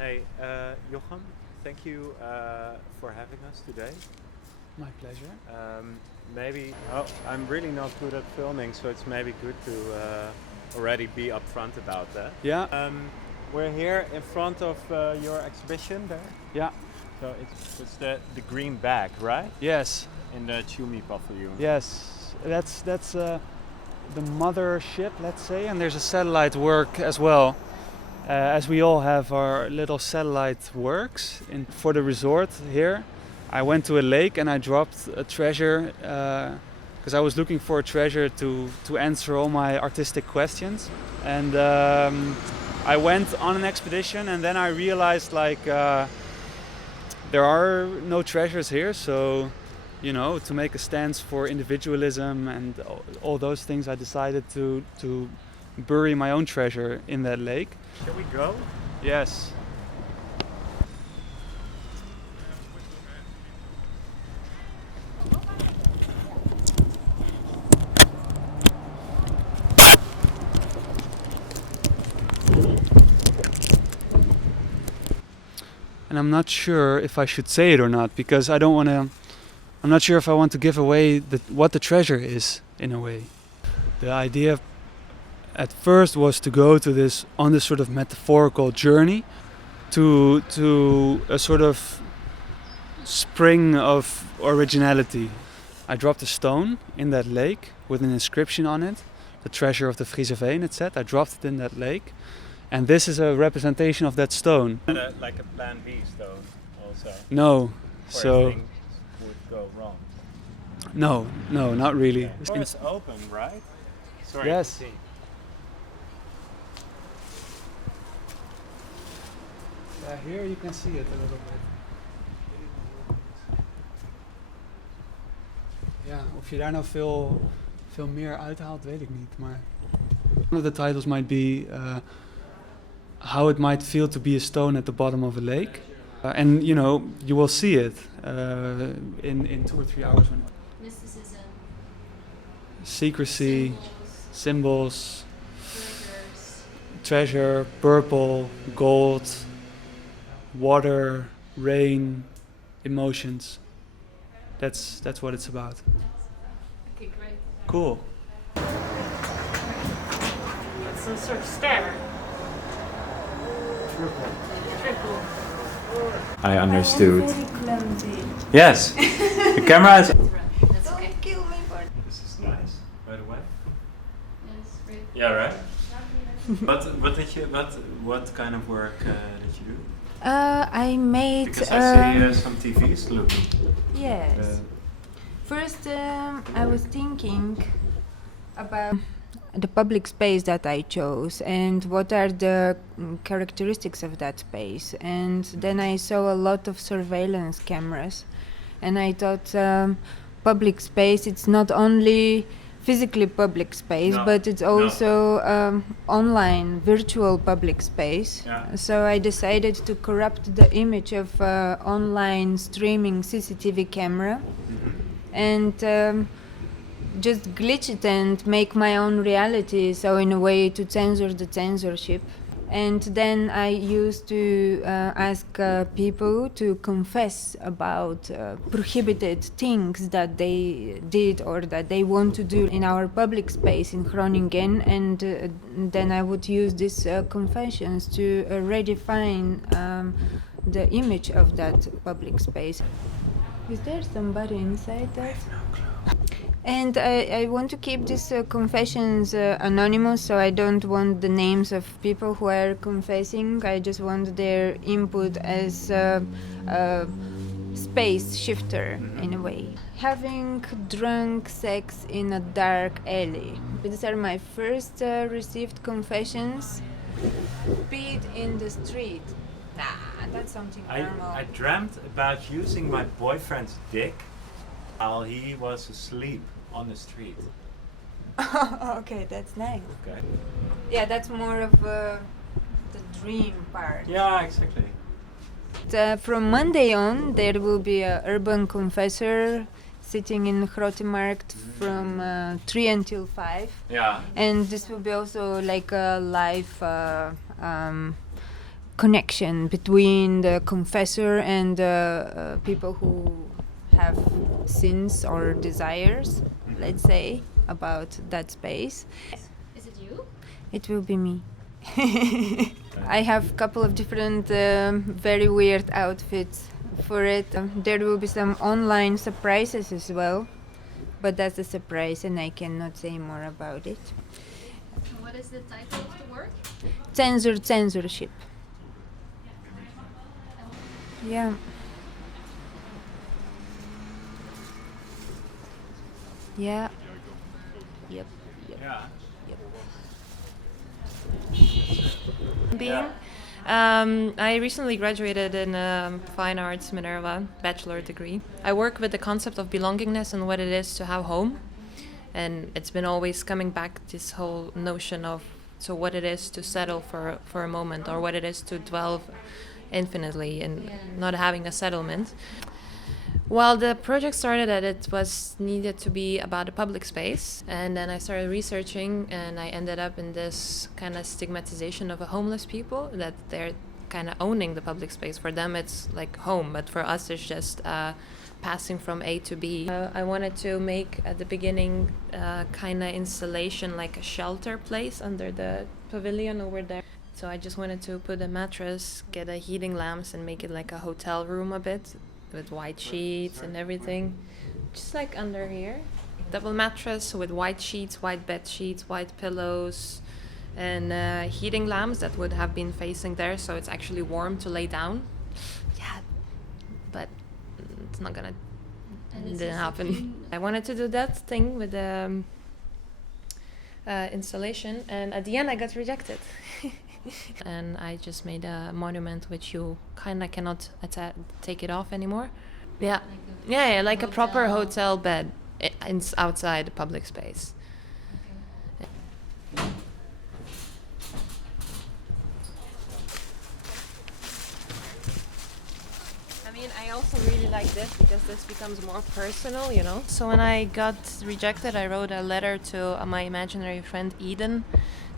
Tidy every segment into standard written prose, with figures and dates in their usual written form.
Hey, Jochem, thank you for having us today. My pleasure. I'm really not good at filming, so it's maybe good to already be upfront about that. Yeah. We're here in front of your exhibition there. Yeah. So it's the green bag, right? Yes. In the Tschumipaviljoen. Yes. That's the mothership, let's say, and there's a satellite work as well. As we all have our little satellite works for the resort here. I went to a lake and I dropped a treasure because I was looking for a treasure to answer all my artistic questions. And I went on an expedition and then I realized there are no treasures here, so to make a stance for individualism and all those things, I decided to bury my own treasure in that lake. Shall we go? Yes. And I'm not sure if I should say it or not, because I'm not sure if I want to give away what the treasure is, in a way. The idea at first was to go on this sort of metaphorical journey to a sort of spring of originality. I dropped a stone in that lake with an inscription on it, the treasure of the Friese Veen, it said. I dropped it in that lake. And this is a representation of that stone. Like a plan B stone also? No. Where things would go wrong? No, not really. Yeah. Oh, it's open, right? Sorry. Yes. Yeah, here you can see it a little bit. Ja, of je daar nou veel meer uithaalt, weet ik niet. Maar one of the titles might be how it might feel to be a stone at the bottom of a lake. And you will see it in 2 or 3 hours. Mysticism. Secrecy, symbols, treasure, purple, gold, water, rain, emotions. That's what it's about. Okay, great. Cool. It's some sort of stair. Triple. I understood. Very clumsy. Yes. The camera is. That's okay. Don't kill me for This is nice, by the way. Yes, great. Yeah, right. What kind of work did you do? I made. Because I see some TVs looking. Yes. First, I was thinking about the public space that I chose and what are the characteristics of that space. And then I saw a lot of surveillance cameras, and I thought public space, it's not only physically public space, but it's also online, virtual public space. Yeah. So I decided to corrupt the image of online streaming CCTV camera and just glitch it and make my own reality, so in a way to censor the censorship. And then I used to ask people to confess about prohibited things that they did or that they want to do in our public space in Groningen, and then I would use these confessions to redefine the image of that public space. Is there somebody inside that? And I want to keep these confessions anonymous, so I don't want the names of people who are confessing. I just want their input as a space shifter, in a way. Having drunk sex in a dark alley. These are my first received confessions. Peed in the street. Nah, that's something normal. I dreamt about using my boyfriend's dick while he was asleep on the street. Okay, that's nice. Okay. Yeah, that's more of the dream part. Yeah, exactly. From Monday on, there will be an urban confessor sitting in Grotemarkt from 3 until 5. Yeah. And this will be also like a live connection between the confessor and the people who have sins or desires, let's say, about that space. Is it you? It will be me. I have a couple of different very weird outfits for it. There will be some online surprises as well, but that's a surprise and I cannot say more about it. And what is the title of the work? Censorship. Yeah. Yeah. Yep. Yeah. I recently graduated in Fine Arts Minerva bachelor degree. I work with the concept of belongingness and what it is to have home, and it's been always coming back this whole notion of what it is to settle for a moment, or what it is to dwell infinitely and not having a settlement. Well, the project started that it was needed to be about a public space, and then I started researching and I ended up in this kind of stigmatization of a homeless people, that they're kind of owning the public space. For them it's like home, but for us it's just passing from A to B. I wanted to make at the beginning kind of installation, like a shelter place under the pavilion over there. So I just wanted to put a mattress, get a heating lamps and make it like a hotel room a bit, with white sheets and everything, just like under here. Double mattress with white sheets, white bed sheets, white pillows, and heating lamps that would have been facing there, so it's actually warm to lay down. Yeah, but it's not gonna didn't happen. I wanted to do that thing with the installation, and at the end I got rejected. And I just made a monument which you kind of cannot take it off anymore. Yeah, like a proper hotel bed outside the public space. Okay. I mean, I also really like this because this becomes more personal, you know. So when I got rejected, I wrote a letter to my imaginary friend Eden,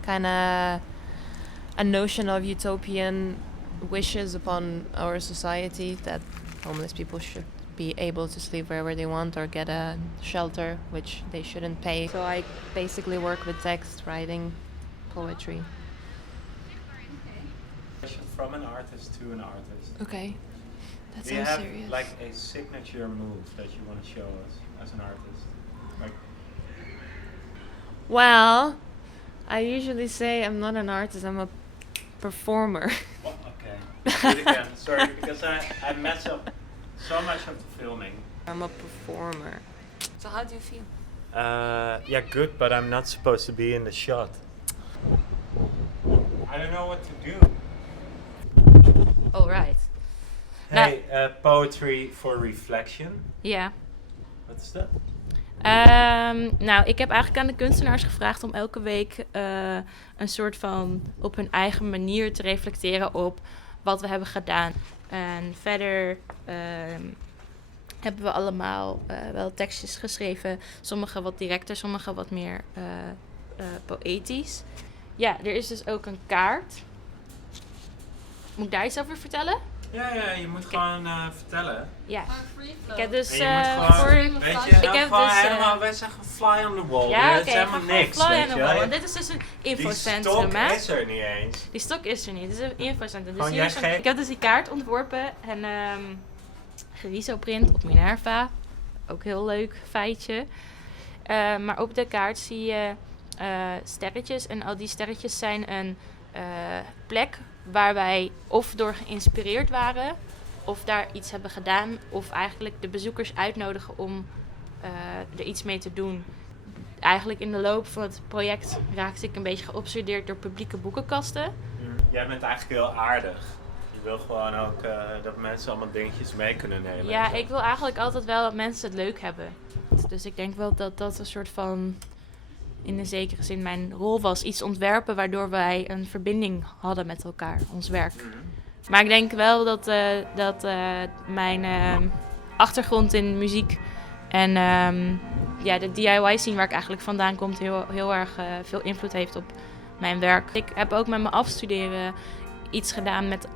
kind of a notion of utopian wishes upon our society, that homeless people should be able to sleep wherever they want or get a shelter, which they shouldn't pay. So I basically work with text, writing, poetry. From an artist to an artist. Okay, that Do you sounds have serious. like a signature move that you want to show us as an artist? Like, Well, I usually say I'm not an artist, I'm a performer. well, okay. Do it again. Sorry, because I mess up so much of the filming. I'm a performer. So how do you feel? Yeah, good, but I'm not supposed to be in the shot. I don't know what to do. All right. Hey, poetry for reflection. Ja. What is that? Nou, ik heb eigenlijk aan de kunstenaars gevraagd om elke week een soort van op hun eigen manier te reflecteren op wat we hebben gedaan. En verder hebben we allemaal wel tekstjes geschreven. Sommige wat directer, sommige wat meer poëtisch. Ja, er is dus ook een kaart. Moet ik daar iets over vertellen? Ja, je moet gewoon vertellen. Ja. Free Ik heb dus En je moet gewoon, weet je, ik heb gewoon dus, helemaal, wij zeggen fly on the wall. Ja, dat oké, is helemaal niks, weet je wel. En dit is dus een Die infocentrum, stok hè? is er niet eens. Die stok is er niet, het is een infocentrum. Dus Gewoon hier is jij ik heb dus die kaart ontworpen en gerizo-print op Minerva. Ook heel leuk feitje. Maar op de kaart zie je sterretjes en al die sterretjes zijn een plek waar wij of door geïnspireerd waren, of daar iets hebben gedaan, of eigenlijk de bezoekers uitnodigen om er iets mee te doen. Eigenlijk in de loop van het project raakte ik een beetje geobsedeerd door publieke boekenkasten. Jij bent eigenlijk heel aardig. Je wil gewoon ook dat mensen allemaal dingetjes mee kunnen nemen. Ja, ik wil eigenlijk altijd wel dat mensen het leuk hebben. Dus ik denk wel dat dat een soort van, in een zekere zin, mijn rol was. Iets ontwerpen waardoor wij een verbinding hadden met elkaar, ons werk. Maar ik denk wel dat mijn achtergrond in muziek en de DIY scene waar ik eigenlijk vandaan kom heel erg veel invloed heeft op mijn werk. Ik heb ook met mijn afstuderen iets gedaan met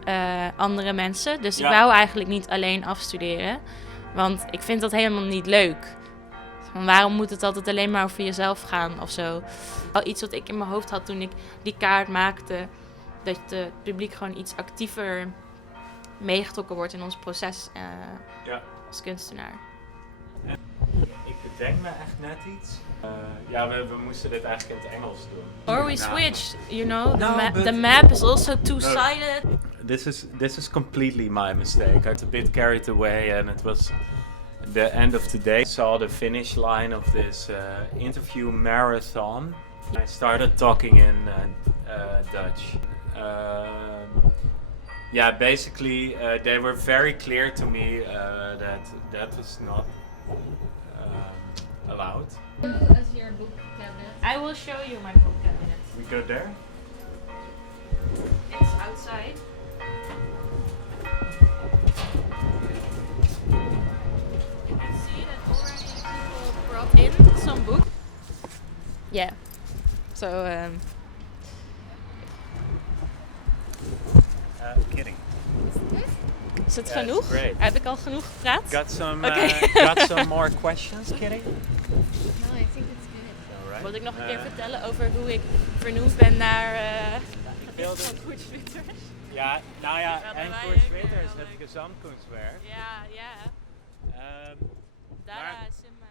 andere mensen. Dus Ja. ik wou eigenlijk niet alleen afstuderen. Want ik vind dat helemaal niet leuk. Van waarom moet het altijd alleen maar over jezelf gaan of zo? Al iets wat ik in mijn hoofd had toen ik die kaart maakte. Dat het publiek gewoon iets actiever meegetrokken wordt in ons proces Ja. als kunstenaar. Ik bedenk me echt net iets. Ja, we moesten dit eigenlijk in het Engels doen. Or we switch, you know, No, but- the map is also two-sided. This is completely my mistake. I got a bit carried away, and it was the end of the day. I saw the finish line of this interview marathon. I started talking in Dutch. Yeah, basically, they were very clear to me that was not allowed. As your book cabinet. I will show you my book cabinet. We go there. It's outside. You can see that already people brought in some books. Yeah. So Kidding. is het Yeah, genoeg? it's great. Heb ik al genoeg gepraat? Got some Okay. got some more questions, Kitty? No, I think it's good. Alright. Wil ik nog een keer vertellen over hoe ik vernoemd ben naar wilde- van Koetswitters? Ja, nou ja, Hadden en wij voor ook, Twitter is hadden- het Gesamtkunstwerk. Ja, ja. Ehm, Daar is in mijn